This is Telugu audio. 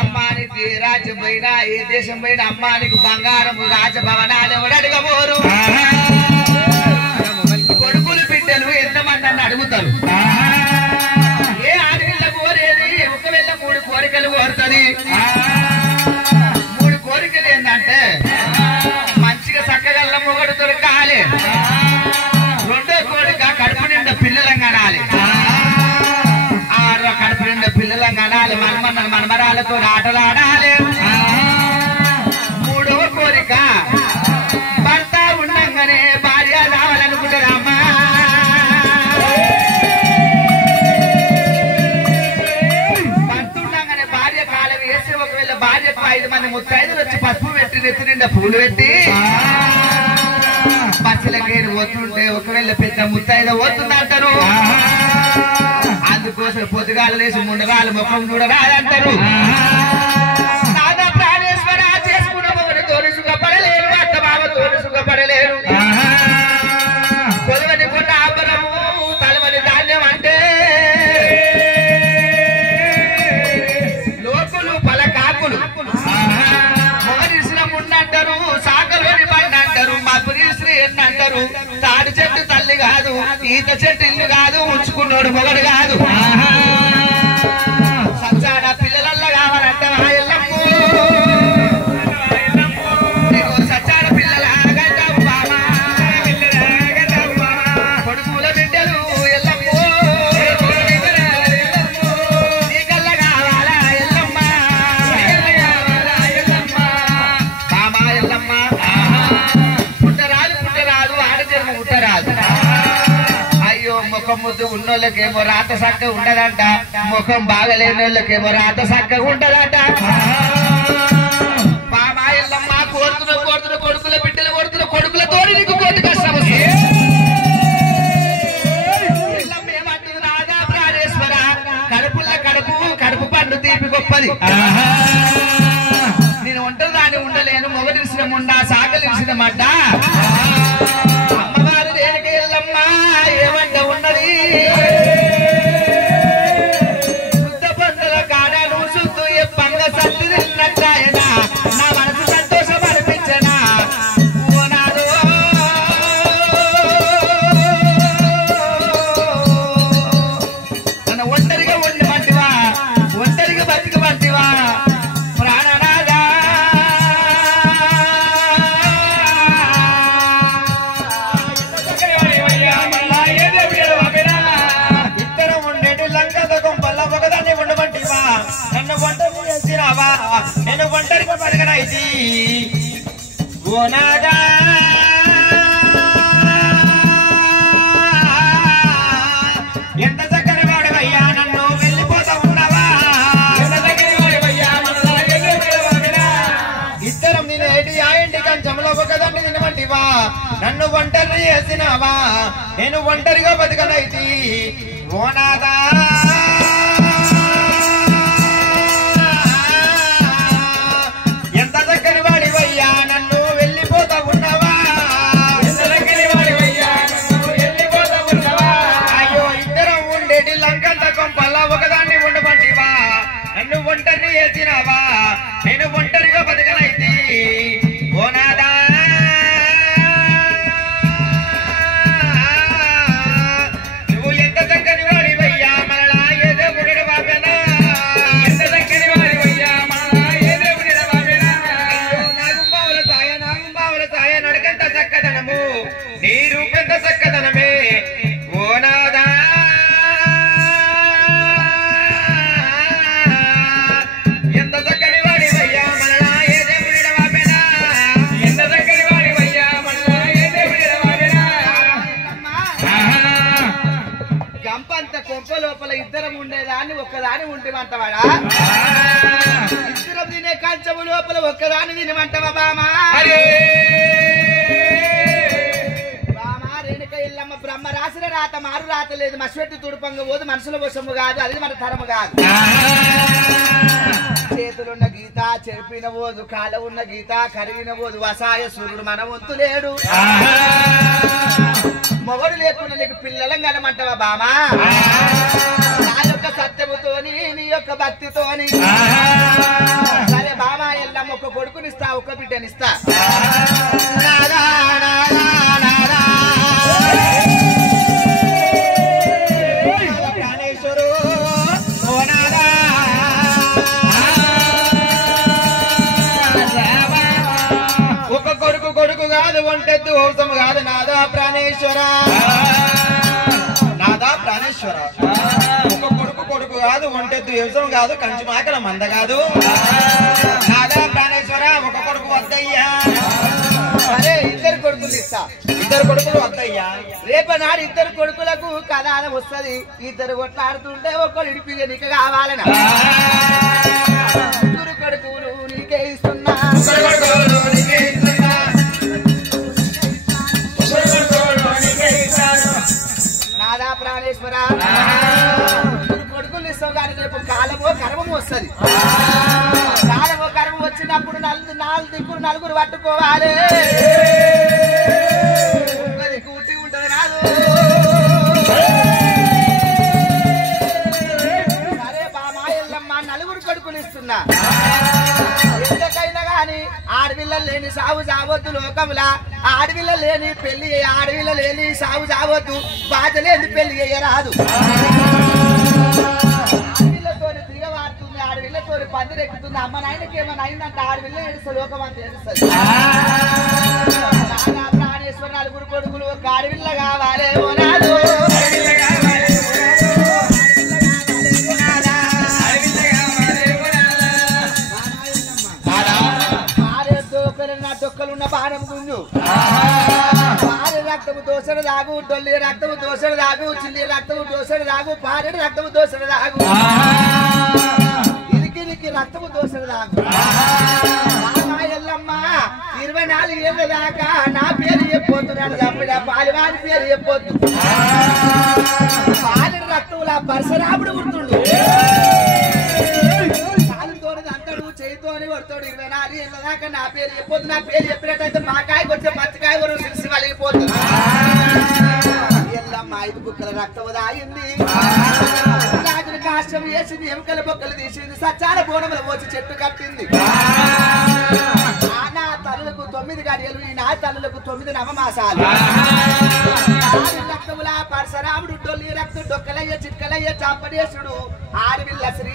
అమ్మానికి రాజ్యం పోయినా ఏ దేశం పోయినా అమ్మానికి బంగారం రాజభవనాలు ఎవరు అడగబోరు కొడుకులు బిడ్డలు ఎంతమంది అని అడుగుతారు ఏ ఆడపిల్ల కోరేది ఒకవేళ 3 కోరికలు కోరుతుంది 3 కోరికలు ఏంటంటే మంచిగా చక్కగల్ల మొగడు దొరకాలి రెండో కోరిక కడుపు నిండా పిల్లలను కనాలి కడుపు నిండా పిల్లలను కనాలి మనమరాలతో ఆటలు ఆడాలి మూడవ కోరిక భర్త ఉండగానే భార్య రావాలనుకుంటారమ్మా భర్త ఉండగానే భార్య కాలం వేసి ఒకవేళ భార్యకు 5 మంది ముత్తైదులు వచ్చి పసుపు పెట్టి నెత్తి నిండా పూలు పెట్టి బస్సులకేరు పోతుంటే ఒకవేళ పెద్ద ముత్తైద పోతుందంటారు అందుకోసం పొద్దుగాలు లేసి ముండగాలు ముఖం చూడరాదంటారు నాదా ప్రాణేశ్వర చేసుకున్న మొగడు తోడు సుఖపడలేరు అత్త బావ తోడు సుఖపడలేరు కొలవని కొండ ఆభరణము తలవని ధాన్యం అంటే లోకులు పలకాకులు మొగరిసిన ముండంటారు సాగలోని బండి అంటారు మబ్బురిశ్రీ ఎన్నంటారు తాడి చెట్టు తల్లి కాదు ఈత చెట్టు ఇల్లు కాదు ఉంచుకున్నాడు మొగడు కాదు సచ్చాడ పిల్లలల్లో కావాలంటే సచ్చాడ పిల్లల కొడుకుల బిడ్డలు ఎల్లమ్మో నీకల్ల కావాలా ఎల్లమ్మ బామా ఎల్లమ్మ పుట్టరాదు ఆడజన్మ పుట్టరాదు ముఖం ముద్దు ఉన్నోళ్ళకేమో రాత సక్క ఉండదంట ముఖం బాగలేని వాళ్ళకేమో రాత సక్క ఉంటదట బామా ఎల్లమ్మ కోరుతున్న కొడుకుల బిడ్డలు కొడుతున్న కొడుకులతో నీకు కోటి కష్టం వస్తుంది ఎల్లమ్మ ఏమంటుంది రాధా ప్రాణేశ్వర కడుపుల కడుపు పండు తీపి గొప్పది నేను ఒంటరి దాన్ని ఉండలేను మొగలిసిన ముండా సాగలిసిన మడ్డ అమ్మవారు దేనికి ఎల్లమ్మ ఏమంట ఉన్నది శుద్ధ పండుల కాడ నువ్వు శుద్ధు ఎప్పంగ సత్తి తిన్నట్టాయనా నా మనసు సంతోషం అనిపించనా ఓనాదో నన్ను ఒంటరిగా ఉండమంటివా ఒంటరిగా బతికమంటివా ప్రాణనాదా నేను ఒంటరిగా బతకనైతి ఓనాదా ఎంత చక్కని వాడివయ్యా నన్ను వెళ్ళిపోతా ఉన్నావా ఇద్దరం నేను ఏటి ఆ ఇంటి కంచంలో ఒకదాన్ని తినమంటివా నన్ను ఒంటరి చేసినావా నేను ఒంటరిగా బతకనైతి ఓనాదా నన్ను ఒంటరిని చేసినావా నేను ఒంటరిగా బతకనైతి ఓనాదా నువ్వు ఎంత చక్కని వాడివయ్యా మరలా ఏదో గుడి బాబేనా ఎంత చక్కని వాడివయ్యా మరలా ఏదో గుడి బాబేనా నాగుంబావుల సాయ నడకంత చక్కదనము నీ రూపెంత చక్కదనమే ఓనాదా కొంప లోపల ఇద్దరం ఉండేదాన్ని ఒక్కదాని ఉంటేమంటవాడా ఇద్దరం తినే కంచము లోపల ఒక్కదాని తినమంటవా బామా బామా రేణుక ఇల్లమ్మ బ్రహ్మ రాసిన రాత మారు రాత లేదు మసిపెట్టి తుడుపంగ పోదు మనసుల వశము కాదు అది మన తరము కాదు చేతులున్న గీత చెరిపిన పోదు కాళ్ళ ఉన్న గీత కరిగిన పోదు వసాయ సూర్యుడు మన వంతు లేడు మొగడు లేకుండా నీకు పిల్లలం కనమంటావా బామా నా యొక్క సత్యముతోని నీ యొక్క భక్తితోని సరే బామా ఎల్లమ్మ ఒక కొడుకునిస్తా ఒక బిడ్డనిస్తా కొడుకు కాదు ఒంటెద్దు హౌసం కాదు నాదా ప్రాణేశ్వర నాదా ప్రాణేశ్వర ఒక కొడుకు కాదు ఒంటెద్దు హౌసం కాదు కంచి మాకల మంద కాదు నాదా ప్రాణేశ్వర ఒక కొడుకు వద్దయ్యా అరే ఇద్దరు కొడుకులు ఇస్తా ఇద్దరు కొడుకులు వద్దయ్యా రేపనాడు ఇద్దరు కొడుకులకు కథ వస్తుంది ఇద్దరు కొట్లాడుతుంటే ఒకరు ఇడిపిగ కావాలన ముగ్గురు కొడుకులు నీకే ఇస్తున్నా నాదా ప్రాణేశ్వర కొడుకులు ఇస్తాం కానీ రేపు కాలమో కర్మము వస్తుంది కాలమో కర్మం వచ్చినప్పుడు నలుగురు పట్టుకోవాలి కూటి ఉంటది రాదు సరే బామా ఎల్లమ్మ నలుగురు కొడుకులు ఇస్తున్నా ఎంతకైనా గాని ఆడపిల్లలు లేని సాగు సావద్దు లోకములా ఆడపిల్ల లేని పెళ్లి ఆడపిల్ల లేని సాగు సావద్దు బాధ లేని పెళ్లి చేయరాదు ఆడపిల్లతో తిరగవాడుతుంది ఆడపిల్లతో పందిరెక్కుతుంది అమ్మ నాయనకి ఏమైనా అయిందంటే ఆడపిల్ల ఏడుస్తుంది లోకం అంత ఏడుస్తుంది ప్రాణేశ్వర నలుగురు కొడుకులు ఒక ఆడపిల్ల కావాలి ఓనాడు డొక్కలున్న బాణం గుంజు పారె రక్తము దోసడు దాగు డొల్లి రక్తము దోసడు దాగు చిల్లి రక్తము దోసడు దాగు పారెడు రక్తము దోసడు దాగు ఇరికి రక్తము దోసడు దాగు ఎల్లమ్మ 24 ఏళ్ళ దాకా నా పేరు చెప్పొద్దున్నాడు తమ్ముడ పాలివాడి పేరు చెప్పొద్దు పారెడు రక్తములా పరశురాముడు గుర్తుండు చేయితోని కొడతాడు 24 ఏళ్ళ దాకా నా పేరు చెప్పొద్దు నా పేరు చెప్పినట్టయితే మా కాయకు వచ్చే పచ్చకాయ వరకు సిరిసి వలిగిపోతుంది ఎల్లమ్మ 5 బుక్కల రక్తము దాగింది రాజుని కాష్టం వేసింది ఎముకల బొక్కలు తీసింది సచ్చాల బోనముల పోచి చెట్టు కట్టింది నా తల్లులకు 9 గడియలు ఈ నా తల్లులకు 9 నవమాసాలు రక్తముల పరశురాముడు డొల్లి రక్తం డొక్కలయ్య చిక్కలయ్య చాంపనేశుడు ఆడవిల్ల శ్రీ